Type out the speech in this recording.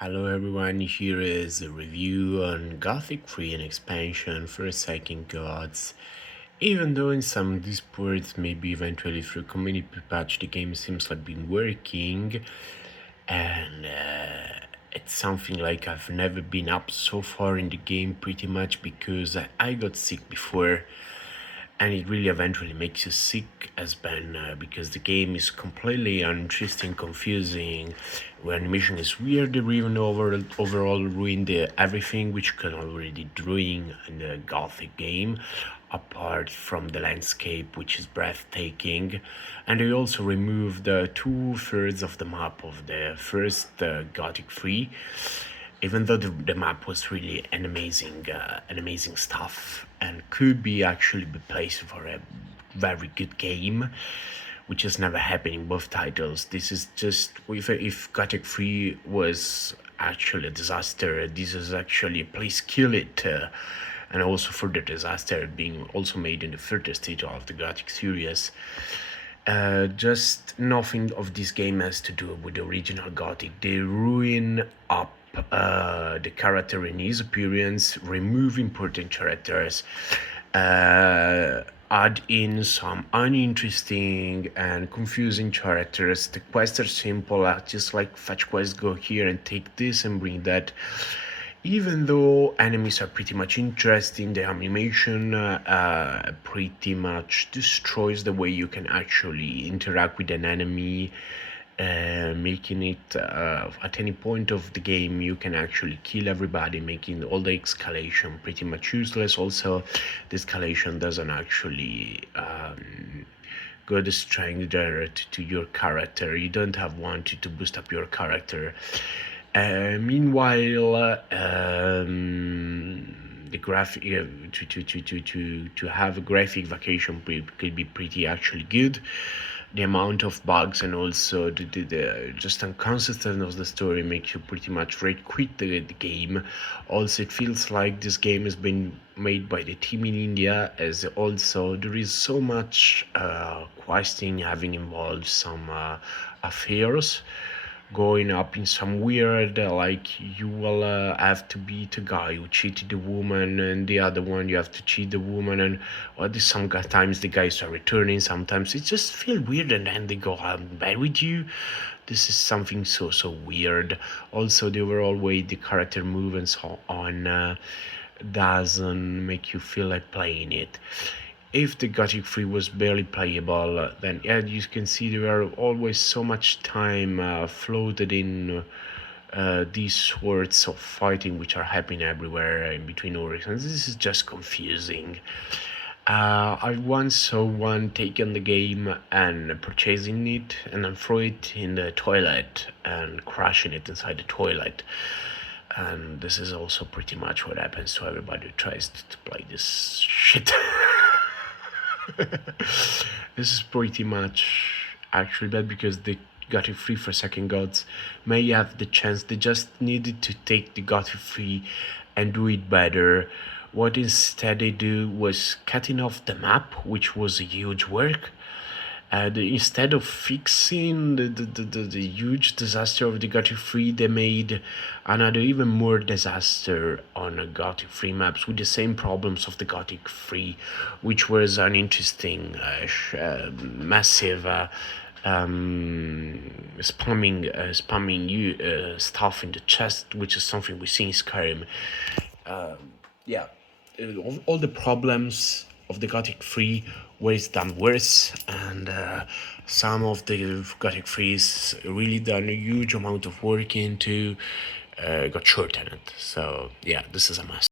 Hello everyone, here is a review on Gothic 3 and expansion for Second Gods. Even though in some disputes, maybe eventually through community patch, the game seems like been working, and it's something like I've never been up so far in the game pretty much because I got sick before, and it really eventually makes you sick as Ben because the game is completely uninteresting, confusing, where animation is weird, or even overall ruin everything which you can already doing in the Gothic game, apart from the landscape which is breathtaking. And they also removed 2/3 of the map of the first Gothic 3, even though the map was really an amazing stuff and could be actually the place for a very good game, which has never happened in both titles. This is just if Gothic 3 was actually a disaster, this is actually please kill it. And also for the disaster being also made in the further stage of the Gothic series. Just nothing of this game has to do with the original Gothic. They ruin up the character in his appearance, remove important characters, add in some uninteresting and confusing characters. The quests are simple, just like fetch quest, go here and take this and bring that. Even though enemies are pretty much interesting, the animation pretty much destroys the way you can actually interact with an enemy, making it at any point of the game you can actually kill everybody, making all the escalation pretty much useless. Also, the escalation doesn't actually go the strength direct to your character. You don't have one to boost up your character. Meanwhile, the graphic to have a graphic vacation could be pretty actually good. The amount of bugs and also the just inconsistent of the story makes you pretty much rage quit the game. Also, it feels like this game has been made by the team in India, as also there is so much questing having involved some affairs going up in some weird like you will have to beat a guy who cheated the woman, and the other one you have to cheat the woman, and sometimes the guys are returning, sometimes it just feel weird, and then they go out in bed with you. This is something so weird. Also, the overall way the character move and so on doesn't make you feel like playing it. If the Gothic 3 was barely playable, then yeah, you can see there are always so much time floated in these sorts of fighting which are happening everywhere in between horizons. This is just confusing. I once saw one taking the game and purchasing it and then throw it in the toilet and crashing it inside the toilet. And this is also pretty much what happens to everybody who tries to play this shit. This is pretty much actually bad because they got it free for Second Gods. May have the chance, they just needed to take the got it free and do it better. What instead they do was cutting off the map, which was a huge work. Instead of fixing the huge disaster of the Gothic 3, they made another even more disaster on a Gothic 3 maps with the same problems of the Gothic 3, which was an interesting, massive spamming you stuff in the chest, which is something we see in Skyrim. Yeah, all the problems of the Gothic 3 was done worse, and some of the Gothic 3s really done a huge amount of work into got shortened. So yeah, this is a mess.